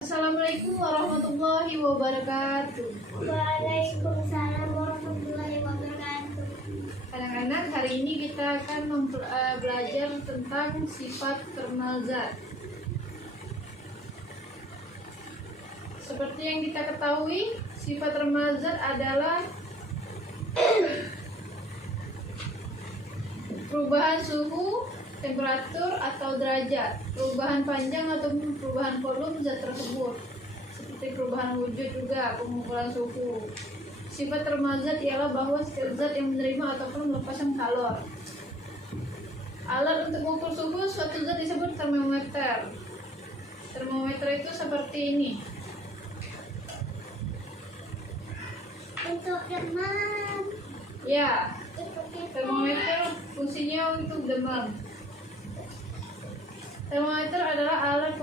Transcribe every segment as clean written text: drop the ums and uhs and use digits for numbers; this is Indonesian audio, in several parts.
Assalamualaikum warahmatullahi wabarakatuh. Waalaikumsalam warahmatullahi wabarakatuh. Anak-anak, hari ini kita akan belajar tentang sifat termal zat. Seperti yang kita ketahui, sifat termal zat adalah perubahan suhu, temperatur atau derajat, perubahan panjang atau perubahan volume zat tersebut, seperti perubahan wujud juga, pengukuran suhu. Sifat termal zat ialah bahwa setiap zat yang menerima ataupun melepaskan kalor. Alat untuk mengukur suhu suatu zat disebut termometer. Termometer itu seperti ini. Untuk demam. Ya, termometer fungsinya untuk demam. Termometer adalah alat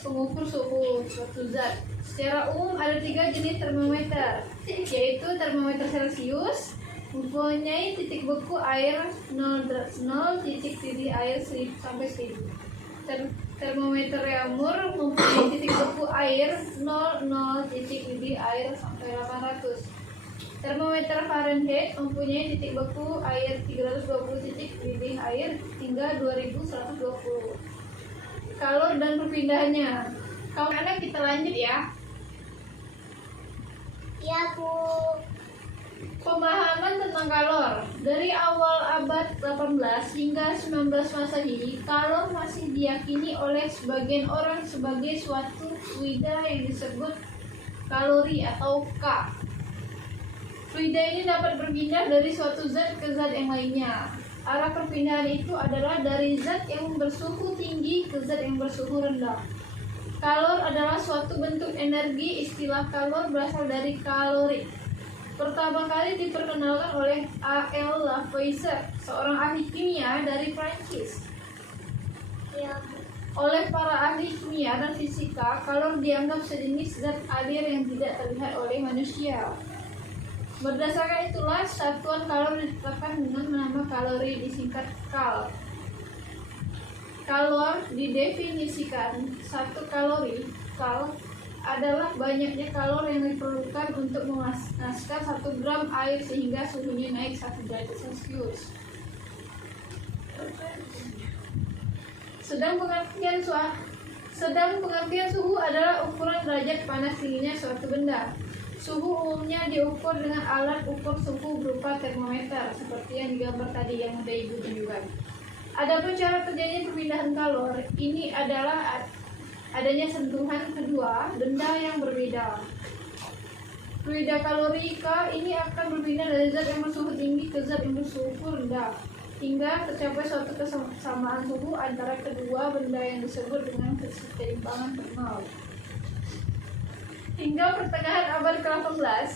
pengukur suhu suatu zat. Secara umum ada 3 jenis termometer, yaitu termometer Celcius, mempunyai titik beku air 0 titik didih air 1000 sampai 1000. Termometer Reaumur mempunyai titik beku air 00 titik didih air sampai 800. Termometer Fahrenheit mempunyai titik beku air 320 titik didih air hingga 2120. Kalor dan perpindahannya. Kalau anak kita lanjut ya. Ya, Bu. Pemahaman tentang kalor. Dari awal abad 18 hingga 19 Masehi, kalor masih diyakini oleh sebagian orang sebagai suatu fluida yang disebut kalori atau K. Fluida ini dapat berpindah dari suatu zat ke zat yang lainnya. Arah perpindahan itu adalah dari zat yang bersuhu tinggi ke zat yang bersuhu rendah. Kalor adalah suatu bentuk energi. Istilah kalor berasal dari kalori. Pertama kali diperkenalkan oleh A.L. Lavoisier, seorang ahli kimia dari Prancis. Ya, Bu. Oleh para ahli kimia dan fisika, kalor dianggap sejenis zat alir yang tidak terlihat oleh manusia. Berdasarkan itulah, satuan kalor ditetapkan dengan nama kalori, disingkat kal. Kalor didefinisikan, satu kalori, kal, adalah banyaknya kalor yang diperlukan untuk memanaskan 1 gram air sehingga suhunya naik 1 derajat Celcius. Sedang pengertian suhu adalah ukuran derajat panas tingginya suatu benda. Suhu umumnya diukur dengan alat ukur suhu berupa termometer, seperti yang digambar tadi yang udah Ibu tunjukkan. Adapun cara terjadinya perpindahan kalor, ini adalah adanya sentuhan kedua benda yang berbeda. Fluida kalorika ini akan berpindah dari zat yang bersuhu tinggi ke zat yang bersuhu rendah, hingga tercapai suatu kesamaan suhu antara kedua benda yang disebut dengan keseimbangan termal. Hingga pertengahan abad ke-18,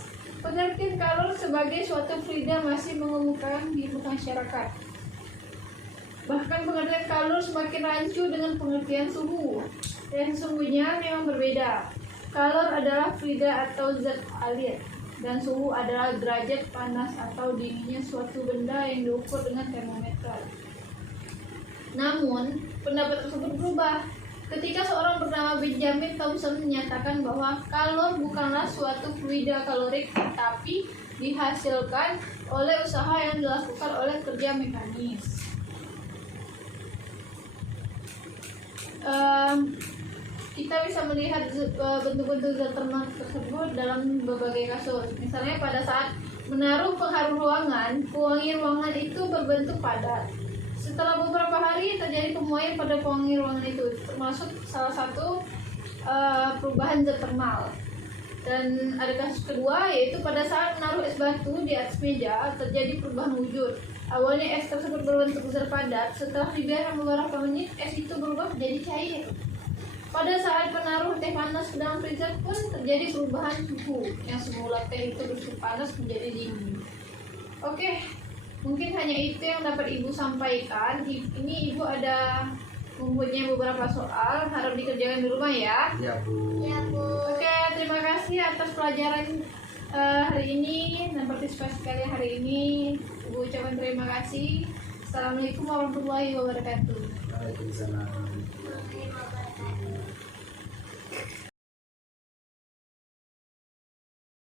pengertian kalor sebagai suatu fluida masih mengemukakan di masyarakat. Bahkan pengertian kalor semakin rancu dengan pengertian suhu, yang sesungguhnya memang berbeda. Kalor adalah fluida atau zat alir, dan suhu adalah derajat panas atau dinginnya suatu benda yang diukur dengan termometer. Namun, pendapat tersebut berubah ketika seorang bernama Benjamin Thomson menyatakan bahwa kalor bukanlah suatu fluida kalorik, tapi dihasilkan oleh usaha yang dilakukan oleh kerja mekanis. Kita bisa melihat bentuk-bentuk zat termal tersebut dalam berbagai kasus. Misalnya pada saat menaruh pengharum ruangan, pewangi ruangan itu berbentuk padat. Setelah beberapa hari terjadi pemuaian pada pewangi ruangan itu, termasuk salah satu perubahan zat termal. Dan ada kasus kedua, yaitu pada saat menaruh es batu di atas meja, terjadi perubahan wujud. Awalnya es tersebut berbentuk zat padat, setelah dibiarkan beberapa menit, es itu berubah menjadi cair. Pada saat penaruh teh panas ke dalam freezer pun terjadi perubahan suhu, yang semula teh itu bersuhu panas menjadi dingin. Oke, mungkin hanya itu yang dapat Ibu sampaikan. Ini Ibu ada mempunyai beberapa soal, harap dikerjakan di rumah ya. Ya, Bu. Ya, Bu. Oke, terima kasih atas pelajaran hari ini dan partisipasi kalian hari ini. Ibu ucapkan terima kasih. Assalamualaikum warahmatullahi wabarakatuh. Waalaikumsalam. Terima kasih.